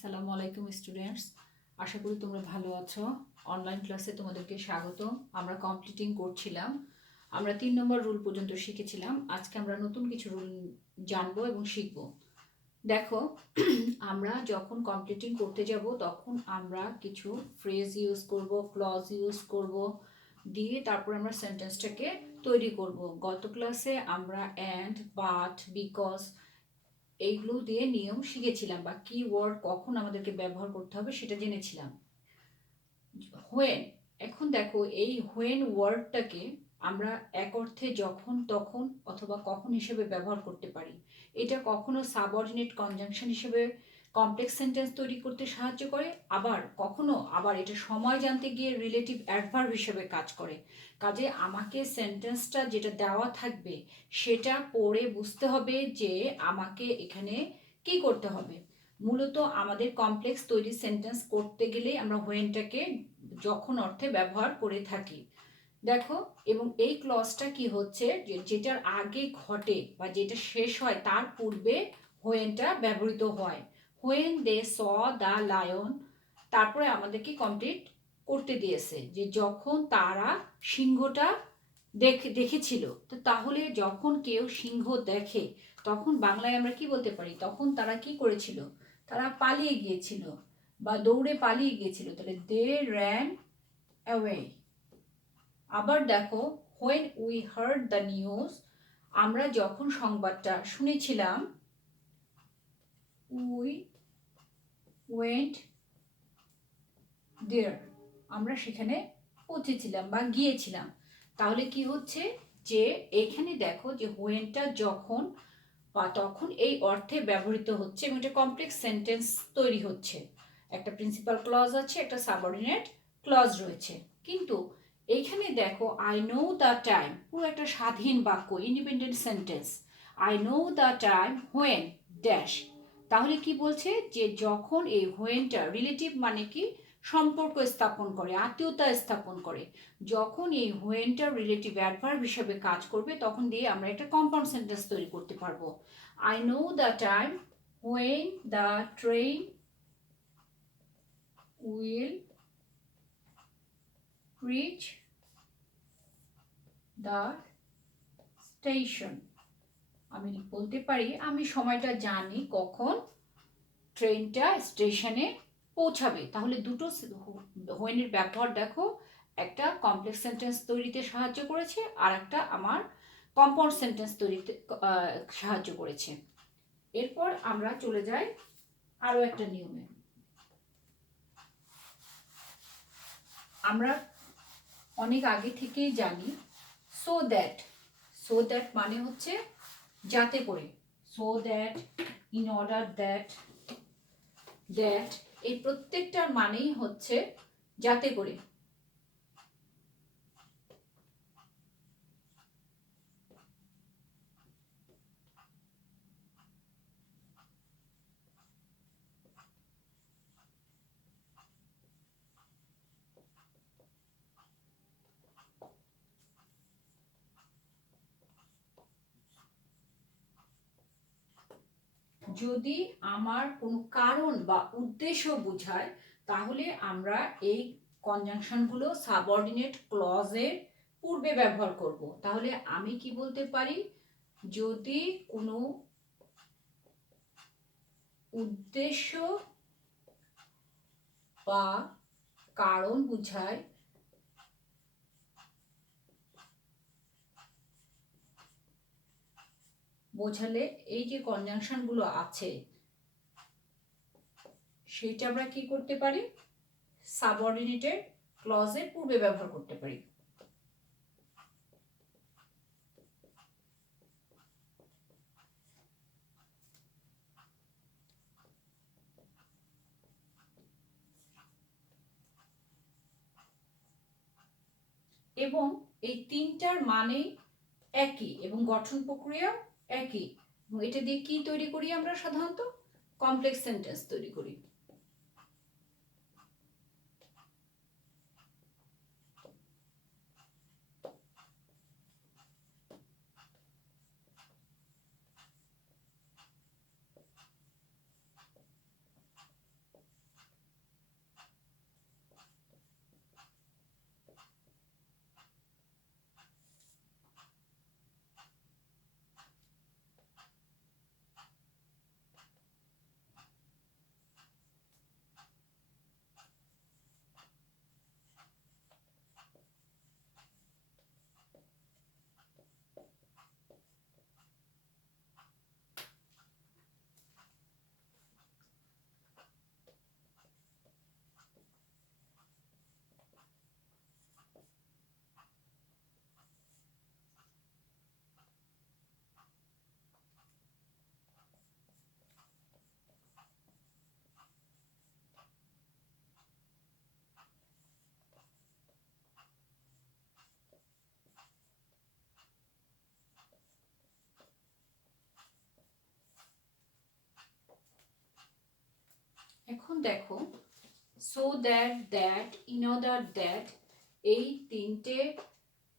আসসালামু আলাইকুম স্টুডেন্টস, আশা করি তোমরা ভালো আছো। অনলাইন ক্লাসে তোমাদেরকে স্বাগত। আমরা কমপ্লিটিং করছিলাম। আমরা 3 নম্বর রুল পর্যন্ত শিখেছিলাম। আজকে আমরা নতুন কিছু রুল জানবো এবং শিখব। দেখো, আমরা যখন কমপ্লিটিং করতে যাব তখন আমরা কিছু ফ্রেজ ইউজ করব, ক্লজ ইউজ করব, দিয়ে তারপর আমরা সেন্টেন্সটাকে তৈরি করব। গত ক্লাসে আমরা অ্যান্ড, বাট, বিকজ এইগুলো দিয়ে নিয়ম শিখেছিলাম, বা কি ওয়ার্ড কখন আমাদেরকে ব্যবহার করতে হবে সেটা জেনেছিলাম। হোয়েন, এখন দেখো এই হোয়েন ওয়ার্ডটাকে আমরা এক অর্থে যখন তখন অথবা কখন হিসেবে ব্যবহার করতে পারি। এটা কখনো সাবঅর্ডিনেট কনজাংশন হিসেবে কমপ্লেক্স সেন্টেন্স তৈরি করতে সাহায্য করে, আবার এটা সময় জানতে গিয়ে রিলেটিভ অ্যাডভার্ব হিসেবে কাজ করে। কাজে আমাকে সেন্টেন্সটা যেটা দেওয়া থাকবে সেটা পড়ে বুঝতে হবে যে আমাকে এখানে কি করতে হবে। মূলত আমাদের কমপ্লেক্স তৈরি সেন্টেন্স করতে গেলে আমরা হোয়েনটাকে যখন অর্থে ব্যবহার করে থাকি। দেখো, এবং এই ক্লজটা কি হচ্ছে, যেটার আগে ঘটে বা যেটা শেষ হয় তার পূর্বে হোয়েনটা ব্যবহৃত হয়। When they saw the lion, তারপরে আমাদেরকে কমপ্লিট করতে দিয়েছে যে যখন তারা সিংহটা দেখেছিল। তো তাহলে যখন কেউ সিংহ দেখে তখন বাংলায় আমরা কি বলতে পারি, তখন তারা কি করেছিল, তারা পালিয়ে গিয়েছিল বা দৌড়ে পালিয়ে গিয়েছিল। তাহলে দে র্যান অ্যাওয়ে। আবার দেখো, when we heard the news, আমরা যখন সংবাদটা শুনেছিলাম, উই ওয়েন্ট দেয়ার, আমরা সেখানে পৌঁছেছিলাম বা গিয়েছিলাম। তাহলে কি হচ্ছে যে এখানে দেখো যে হোয়েনটা যখন বা তখন এই অর্থে ব্যবহৃত হচ্ছে এবং এটা কমপ্লেক্স সেন্টেন্স তৈরি হচ্ছে। একটা প্রিন্সিপাল ক্লজ আছে, একটা সাবঅর্ডিনেট ক্লজ রয়েছে। কিন্তু এইখানে দেখো আই নো দ্য টাইম, পুরো একটা স্বাধীন বাক্য, independent sentence. I know the time when dash. তাহলে কি বলছে যে যখন এই হোয়েনটা রিলেটিভ মানে কি সম্পর্ক স্থাপন করে, আত্মীয়তা স্থাপন করে, যখন এই হোয়েনটা রিলেটিভ অ্যাডভার্ব হিসেবে কাজ করবে তখন দিয়ে আমরা একটা কম্পাউন্ড সেন্টেন্স তৈরি করতে পারবো। I know the time when the train will reach the station. আমি বলতে পারি আমি সময়টা জানি কখন ট্রেনটা স্টেশনে পৌঁছাবে। তাহলে দুটো হোয়েনের ব্যবহার দেখো, একটা কমপ্লেক্স সেন্টেন্স তৈরিতে সাহায্য করেছে আর একটা আমার কম্পাউন্ড সেন্টেন্স তৈরিতে সাহায্য করেছে। এরপর আমরা চলে যাই আরো একটা নিয়মে। আমরা অনেক আগে থেকেই জানি সো দ্যাট। সো দ্যাট মানে হচ্ছে যাতে করে, so that, in order that, that, এই প্রত্যেকটার মানেই হচ্ছে যাতে করে। যদি আমার কোনো কারণ বা উদ্দেশ্য বোঝায় তাহলে আমরা এই কনজাংশনগুলো সাবঅর্ডিনেট ক্লজের পূর্বে ব্যবহার করব। তাহলে আমি কি বলতে পারি, যদি কোনো উদ্দেশ্য বা কারণ বোঝায় বোঝালে এই যে কনজাংশনগুলো আছে সেটা আমরা কি করতে পারি, সাবঅর্ডিনেটেড ক্লজের পূর্বে ব্যবহার করতে পারি। এবং এই তিনটার মানেই একই এবং গঠন প্রক্রিয়া একই। এবং এটা দিয়ে কি তৈরি করি, আমরা সাধারণত কমপ্লেক্স সেন্টেন্স তৈরি করি। দেখো so that, that, in order that, এই তিনটে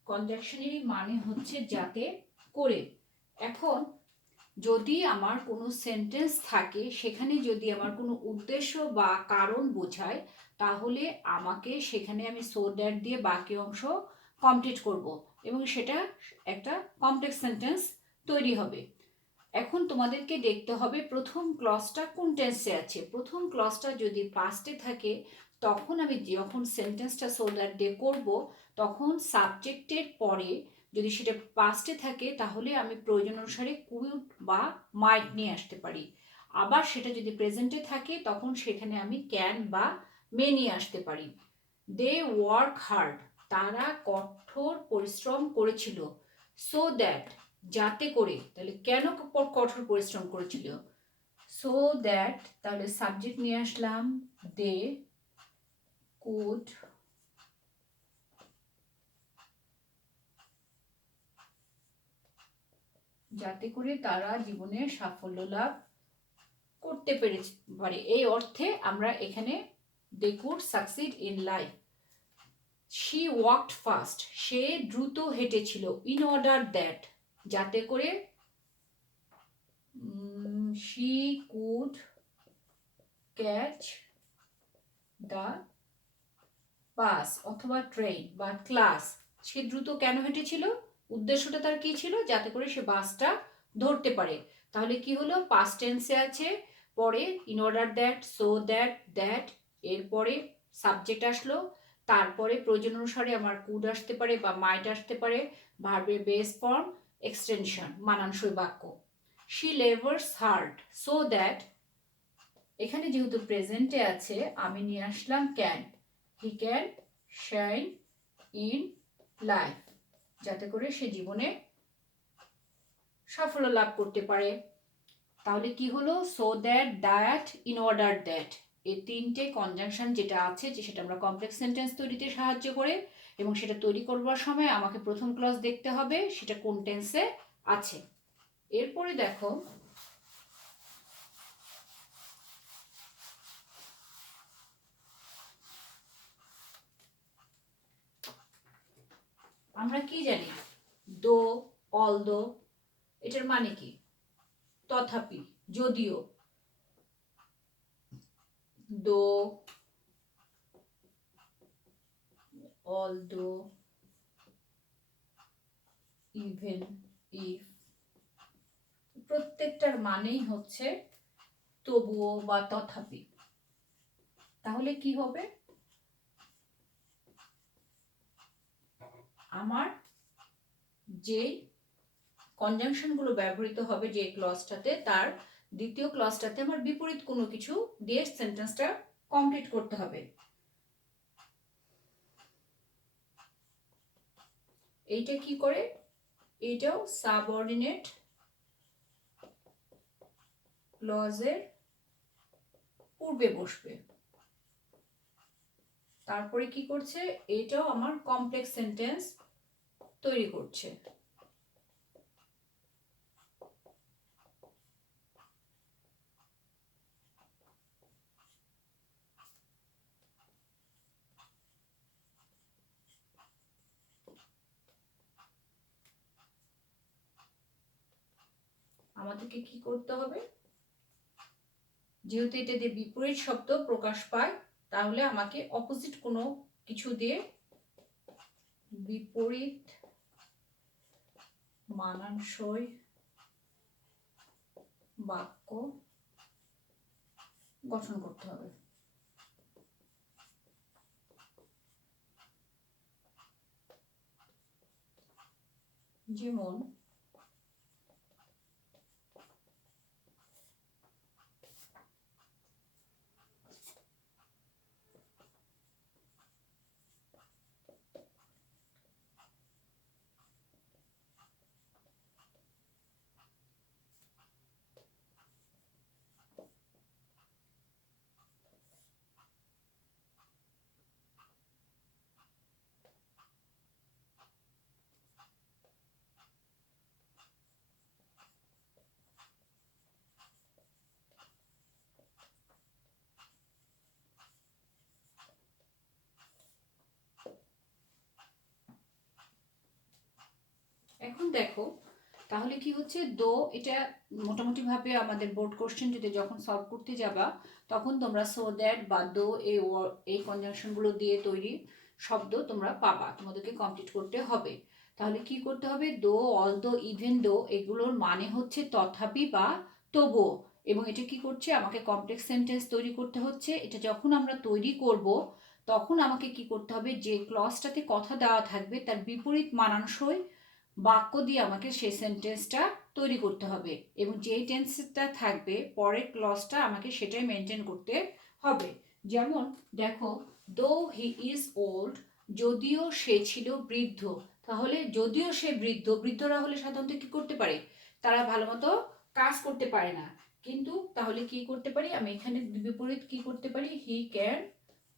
কনজাংশনেরই মানে হচ্ছে যাতে করে। এখন যদি আমার কোনো সেন্টেন্স থাকে সেখানে যদি আমার কোনো উদ্দেশ্য বা কারণ বোঝায়, তাহলে আমাকে সেখানে আমি সো দ্যাট দিয়ে বাকি অংশ কমপ্লিট করব এবং সেটা একটা কমপ্লেক্স সেন্টেন্স তৈরি হবে। এখন তোমাদেরকে দেখতে হবে প্রথম ক্লজটা কোন টেন্সে আছে। প্রথম ক্লজটা যদি পাস্টে থাকে, তখন আমি যখন সেন্টেন্সটা সো দ্যাট দিয়ে করব, তখন সাবজেক্টের পরে যদি সেটা পাস্টে থাকে তাহলে আমি প্রয়োজন অনুসারে কুড বা মাইট নিয়ে আসতে পারি। আবার সেটা যদি প্রেজেন্টে থাকে তখন সেখানে আমি ক্যান বা মে নিয়ে আসতে পারি। দে ওয়ার্ক হার্ড, তারা কঠোর পরিশ্রম করেছিল। সো দ্যাট, যাতে করে, তাহলে কেন কঠোর পরিশ্রম করেছিল? সো দ্যাট, তাহলে সাবজেক্ট নিয়ে আসলাম দে কুড যাতে করে তারা জীবনে সাফল্য লাভ করতে পারে, এই অর্থে আমরা এখানে they could succeed in life. She walked fast, সে দ্রুত হেঁটেছিল। ইন অর্ডার দ্যাট, যাতে করে she could catch the bus অথবা ট্রেন বা ক্লাস। সে দ্রুত কেন হেঁটেছিল? উদ্দেশ্যটা তার কি ছিল? যাতে করে সে বাসটা ধরতে পারে। তাহলে কি হলো? পাস্ট টেন্সে আছে, পরে in order that, so that, that, এরপরে সাবজেক্ট আসলো, তারপরে প্রয়োজন অনুসারে আমার কুড আসতে পারে বা মাইট আসতে পারে, ভার্বের বেস ফর্ম, এক্সটেনশন, মানানসই বাক্য। She labours hard so that, এখানে যেহেতু প্রেজেন্টে আছে আমি নিয়ে আসলাম can. He can shine in life, যাতে করে সে জীবনে সাফল্য লাভ করতে পারে। তাহলে কি হলো? So that, that, in order that, এই তিনটে কনজাংশন যেটা আছে যে সেটা আমরা কমপ্লেক্স সেন্টেন্স তৈরিতে সাহায্য করে, এবং সেটা তৈরি করবার সময় আমাকে প্রথম ক্লজ দেখতে হবে সেটা কোন টেন্সে আছে। এরপরে দেখো আমরা কি জানি? দো, অলদো, এটার মানে কি? তথাপি, যদিও। দো, অলদো, ইভেন, ইফ, প্রত্যেকটার মানেই হচ্ছে তবুও বা তথাপি। তাহলে কি হবে? আমার যে কনজাংশনগুলো ব্যবহৃত হবে যে ক্লজটাতে, তার দ্বিতীয় ক্লজটাতে আমার বিপরীত কোনো কিছু দিয়ে সেন্টেন্সটা কমপ্লিট করতে হবে। এইটা কি করে? এইটাও সাবঅর্ডিনেট ক্লজের পূর্বে বসবে। তারপরে কি করছে? এটাও আমার কমপ্লেক্স সেন্টেন্স তৈরি করছে। আমাদেরকে কি করতে হবে? যেহেতু এটা দিয়ে বিপরীত শব্দ প্রকাশ পায়, তাহলে আমাকে অপোজিট কোনো কিছু দিয়ে বিপরীত মানানসই বাক্য গঠন করতে হবে। যেমন দেখো তাহলে কি হচ্ছে, দো এটা মোটামুটিভাবে আমাদের বোর্ড কোশ্চেন যদি যখন সলভ করতে যাবা তখন তোমরা সো দ্যাট বা দো এই কনজাংশনগুলো দিয়ে তৈরি শব্দ তোমরা পাবা, তোমাদেরকে কমপ্লিট করতে হবে। তাহলে কি করতে হবে, দো, অল দো, ইভেন দো, এগুলোর মানে হচ্ছে তথাপি বা তবুও। এবং এটা কি করছে, আমাকে কমপ্লেক্স সেন্টেন্স তৈরি করতে হচ্ছে। এটা যখন আমরা তৈরি করব তখন আমাকে কি করতে হবে, যে ক্লজটাতে কথা দেওয়া থাকবে তার বিপরীত মানানসই বাক্য দিয়ে আমাকে সেই সেন্টেন্সটা তৈরি করতে হবে, এবং যেই টেন্সটা থাকবে পরের ক্লজটা আমাকে সেটাই মেনটেন করতে হবে। যেমন দেখো, দো হি ইজ ওল্ড, যদিও সে ছিল বৃদ্ধ। তাহলে যদিও সে বৃদ্ধ, বৃদ্ধরা হলে সাধারণত কি করতে পারে, তারা ভালো মতো কাজ করতে পারে না। কিন্তু তাহলে কি করতে পারি, আমি এখানে বিপরীত কি করতে পারি, হি ক্যান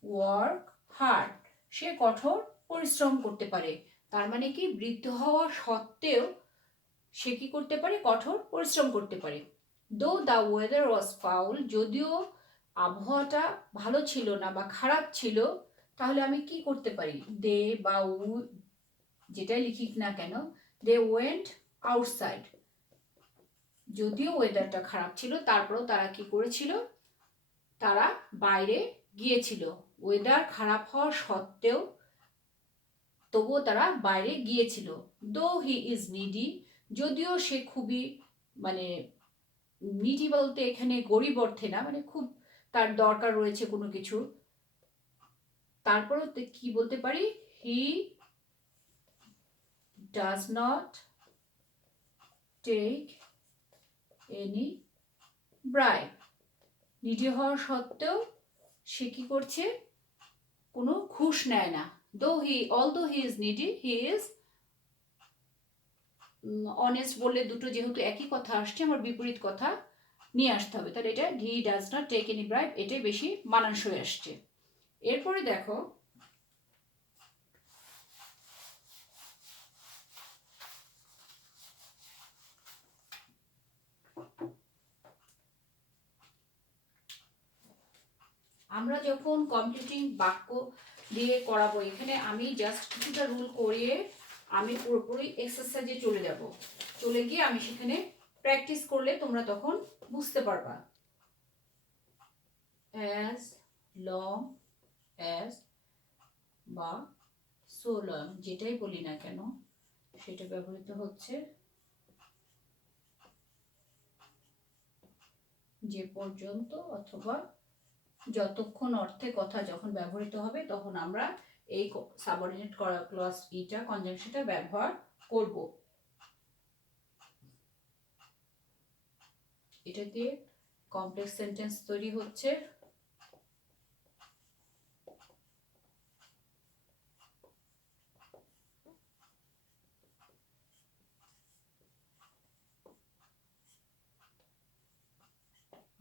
ওয়ার্ক হার্ড, সে কঠোর পরিশ্রম করতে পারে। তার মানে কি, বৃদ্ধ হওয়া সত্ত্বেও সে কি করতে পারে, কঠোর পরিশ্রম করতে পারে। দো দ্য ওয়েদার ওয়াজ ফাউল, যদিও আবহাওয়াটা ভালো ছিল না বা খারাপ ছিল, তাহলে আমি কি করতে পারি, দে বা যেটাই লিখি না কেন, দে ওয়েন্ট আউটসাইড, যদিও ওয়েদারটা খারাপ ছিল তারপরেও তারা কি করেছিল, তারা বাইরে গিয়েছিল। ওয়েদার খারাপ হওয়া সত্ত্বেও তবুও তারা বাইরে গিয়েছিল। দো হি ইজ নিডি, যদিও সে খুবই মানে নিডি বলতে এখানে গরিব অর্থে না, মানে খুব তার দরকার রয়েছে কোনো কিছু, তারপরও কি বলতে পারি, he does not take any bribe, needy হওয়া সত্ত্বেও সে কি করছে, কোনো ঘুষ নেয় না। although he is needy, he is honest বললে দুটো যেহেতু একই কথা আসছে, আমার বিপরীত কথা নিয়ে আসতে হবে, তাহলে এটা he does not take any bribe, এটাই বেশি মানানসই আসছে। এরপরে দেখো, আমরা যখন কমপ্লিটিং বাক্য দিয়ে করাবো, এখানে আমি জাস্ট কিছুটা রুল করিয়ে আমি পুরোপুরি এক্সারসাইজে চলে গিয়ে আমি সেখানে প্র্যাকটিস করলে তোমরা তখন বুঝতে পারবা। অ্যাজ লং অ্যাজ বা সো লং, যেটাই বলি না কেন সেটা ব্যবহৃত হচ্ছে যে পর্যন্ত অথবা যতক্ষণ অর্থে কথা যখন ব্যবহৃত হবে তখন আমরা এই সাবঅর্ডিনেট ক্লজ ইটা কনজাংশনটা ব্যবহার করব। এটা দিয়ে কমপ্লেক্স সেন্টেন্স তৈরি হচ্ছে।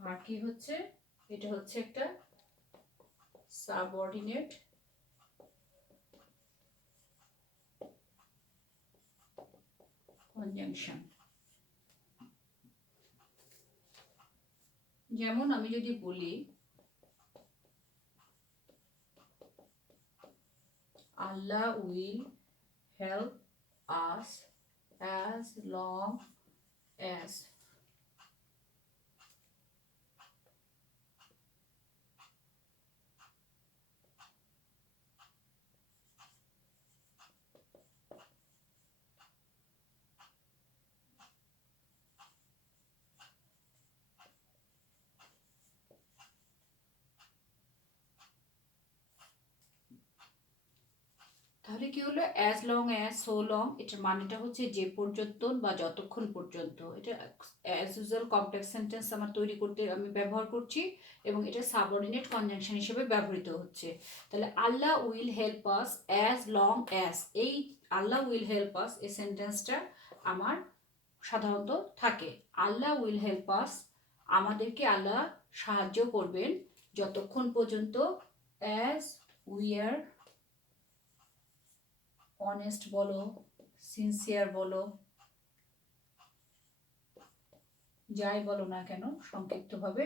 আর কি হচ্ছে, এটা হচ্ছে একটা সাবঅর্ডিনেট কনজাংশন। যেমন আমি যদি বলি, Allah will help us as long as, তাহলে কি হলো, as long as, so long, এটার মানেটা হচ্ছে যে পর্যন্ত বা যতক্ষণ পর্যন্ত। এটা অ্যাজ ইউজুয়াল কমপ্লেক্স সেন্টেন্স আমার তৈরি করতে আমি ব্যবহার করছি, এবং এটা সাবঅর্ডিনেট কনজাংশন হিসেবে ব্যবহৃত হচ্ছে। তাহলে Allah will help us as long as, এই আল্লাহ উইল হেল্প আস এই সেন্টেন্সটা আমার সাধারণত থাকে, আল্লাহ উইল হেল্প আস, আমাদেরকে আল্লাহ সাহায্য করবেন যতক্ষণ পর্যন্ত, অ্যাজ উই আর অনেস্ট বলো, সিনসিয়ার বলো, যাই বলো না কেন সংক্ষিপ্তভাবে,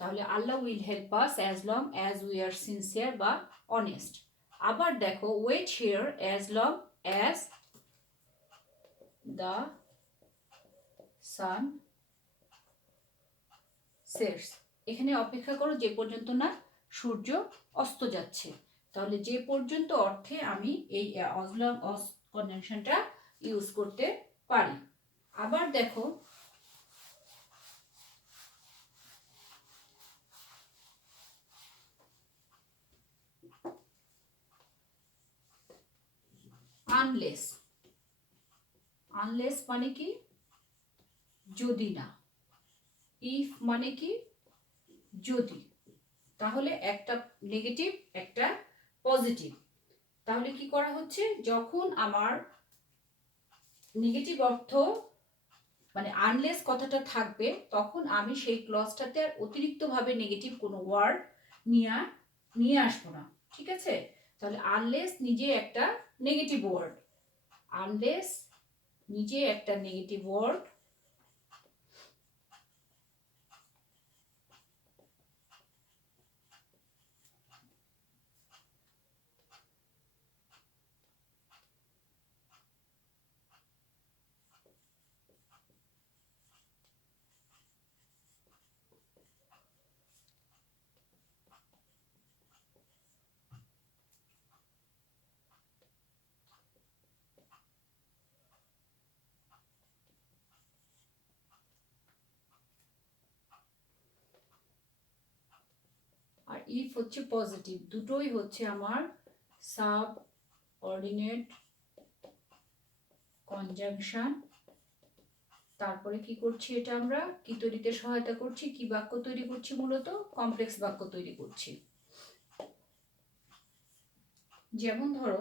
তাহলে Allah will help us as long as we are sincere বা অনেস্ট। আবার দেখো, wait here as long as the sun sets. এখানে অপেক্ষা করো যে পর্যন্ত না সূর্য অস্ত যাচ্ছে। তাহলে যে পর্যন্ত অর্থে আমি এই অজ লং অজ কনজাংশনটা ইউজ করতে পারি। আবার দেখো আনলেস। আনলেস মানে কি? যদি না। ইফ মানে কি? যদি। তাহলে একটা নেগেটিভ একটা পজিটিভ। তাহলে কি করা হচ্ছে, যখন আমার নেগেটিভ অর্থ মানে আনলেস কথাটা থাকবে তখন আমি সেই ক্লজটাতে আর অতিরিক্তভাবে নেগেটিভ কোনো ওয়ার্ড নিয়ে আসবো না। ঠিক আছে? তাহলে আনলেস নিজে একটা নেগেটিভ ওয়ার্ড, আনলেস নিজে একটা নেগেটিভ ওয়ার্ড। আর ইফ হচ্ছে পজিটিভ। দুটোই হচ্ছে আমার সাব অর্ডিনেট কনজাংশন। তারপরে কি করছি, এটা আমরা কি তৈরিতে সহায়তা করছি, কি বাক্য তৈরি করছি? মূলত কমপ্লেক্স বাক্য তৈরি করছি। যেমন ধরো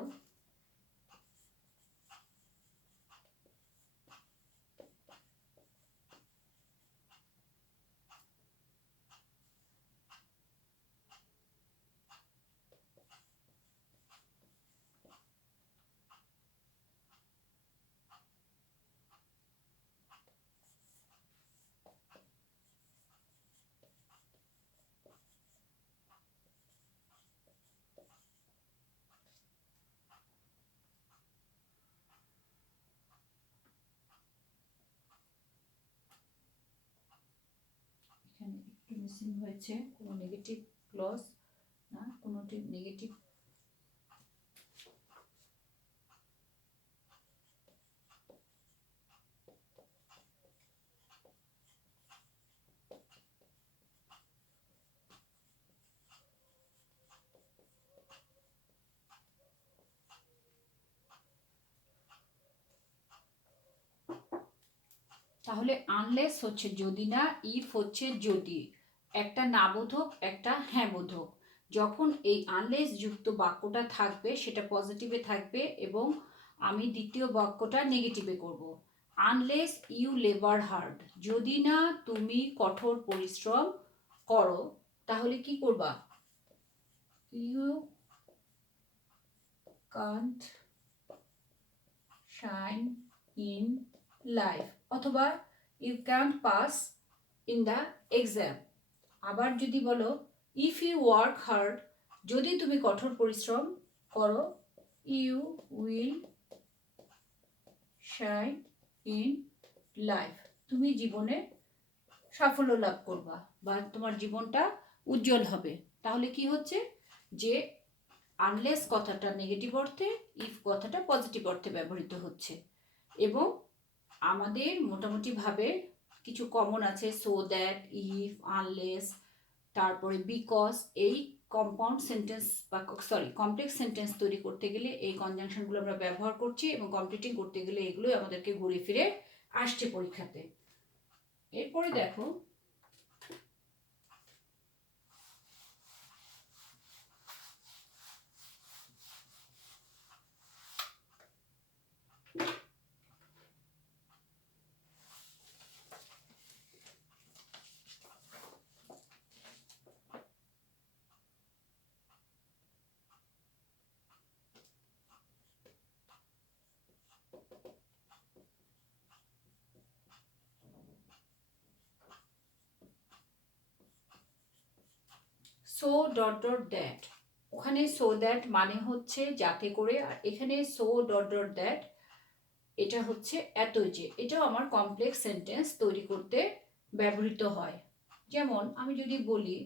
এখানে একটু মিসিং হয়েছে, কোনো নেগেটিভ ক্লজ না, কোনোটি নেগেটিভ। তাহলে আনলেস হচ্ছে যদি না, ইফ হচ্ছে যদি। একটা না বোধক একটা হ্যাঁ বোধক। যখন এই আনলেস যুক্ত বাক্যটা থাকবে সেটা পজিটিভে থাকবে এবং আমি দ্বিতীয় বাক্যটা নেগেটিভে করব। আনলেস ইউ লেবার হার্ড, যদি না তুমি কঠোর পরিশ্রম করো তাহলে কি করবা? You can't shine in life, অথবা you can't pass in the exam. আবার যদি বলো ইফ ইউ ওয়ার্ক হার্ড, যদি তুমি কঠোর পরিশ্রম করো, you will shine in life, তুমি জীবনে সাফল্য লাভ করবা বা তোমার জীবনটা উজ্জ্বল হবে। তাহলে কি হচ্ছে যে আনলেস কথাটা নেগেটিভ অর্থে, ইফ কথাটা পজিটিভ অর্থে ব্যবহৃত হচ্ছে। এবং আমাদের মোটামুটিভাবে কিছু কমন আছে, সো দ্যাট, ইফ, আনলেস, তারপরে বিকজ। এই কম্পাউন্ড সেন্টেন্স বা কমপ্লেক্স সেন্টেন্স তৈরি করতে গেলে এই কনজাংশনগুলো আমরা ব্যবহার করছি এবং কমপ্লিটিং করতে গেলে এগুলোই আমাদেরকে ঘুরে ফিরে আসছে পরীক্ষাতে। এরপরে দেখো সো ডট ডট দ্যাট। ওখানে সো দ্যাট মানে হচ্ছে যাতে করে, আর এখানে সো ডট ডট দ্যাট এটা হচ্ছে এতই যে, এটাও আমার কমপ্লেক্স সেন্টেন্স তৈরি করতে ব্যবহৃত হয়। যেমন আমি যদি বলি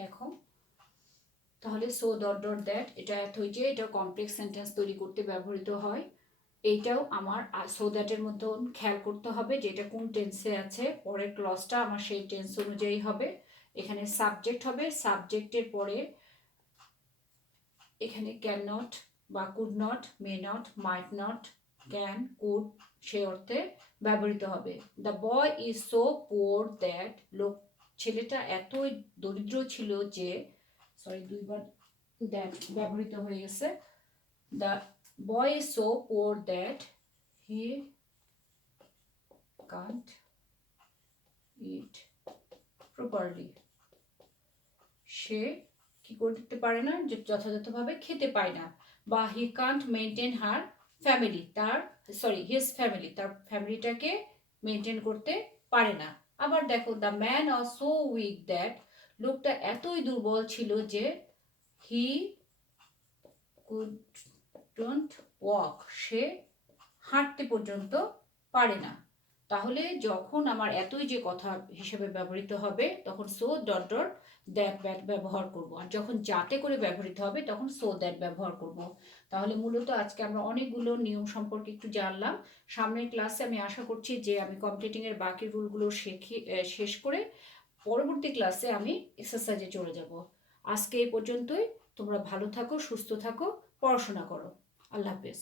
দেখো, তাহলে সো ডট ডট দ্যাট, এটা এতই যে, এটা কমপ্লেক্স সেন্টেন্স তৈরি করতে ব্যবহৃত হয়। এইটাও আমার সো দ্যাটের মতন খেয়াল করতে হবে যে এটা কোন টেন্সে আছে, পরের ক্লজটা আমার সেই টেন্স অনুযায়ী হবে। এখানে সাবজেক্ট হবে, সাবজেক্টের পরে এখানে ক্যান নট বা could not, may not, might not, can, could সে অর্থে ব্যবহৃত হবে। The boy is so poor that, লোক ছেলেটা এতই দরিদ্র ছিল যে, সরি দুইবার দ্যাট ব্যবহৃত হয়ে গেছে। The boy is so poor that he can't eat properly, সে কি করতে পারে না, যে যথাযথভাবে খেতে পায় না। বা হি কান্ট মেনটেন হার ফ্যামিলি, তার হিজ ফ্যামিলি, তার ফ্যামিলিটাকে মেনটেন করতে পারে না। আবার দেখো, the man was so weak that, লোকটা এতই দুর্বল ছিল যে হি কুডন্ট ওয়াক, সে হাঁটতে পর্যন্ত পারে না। তাহলে যখন আমার এতই যে কথা হিসেবে ব্যবহৃত হবে তখন সো ডট ডট দ্যাট ব্যবহার করব, আর যখন যাতে করে ব্যবহৃত হবে তখন সো দ্যাট ব্যবহার করব। তাহলে মূলত আজকে আমরা অনেকগুলো নিয়ম সম্পর্কে একটু জানলাম। সামনের ক্লাসে আমি আশা করছি যে আমি কমপ্লিটিং এর বাকি রুলগুলো শেষ করে পরবর্তী ক্লাসে আমি এক্সারসাইজে চলে যাব। আজকে এই পর্যন্তই। তোমরা ভালো থাকো, সুস্থ থাকো, পড়াশোনা করো। আল্লাহ হাফেজ।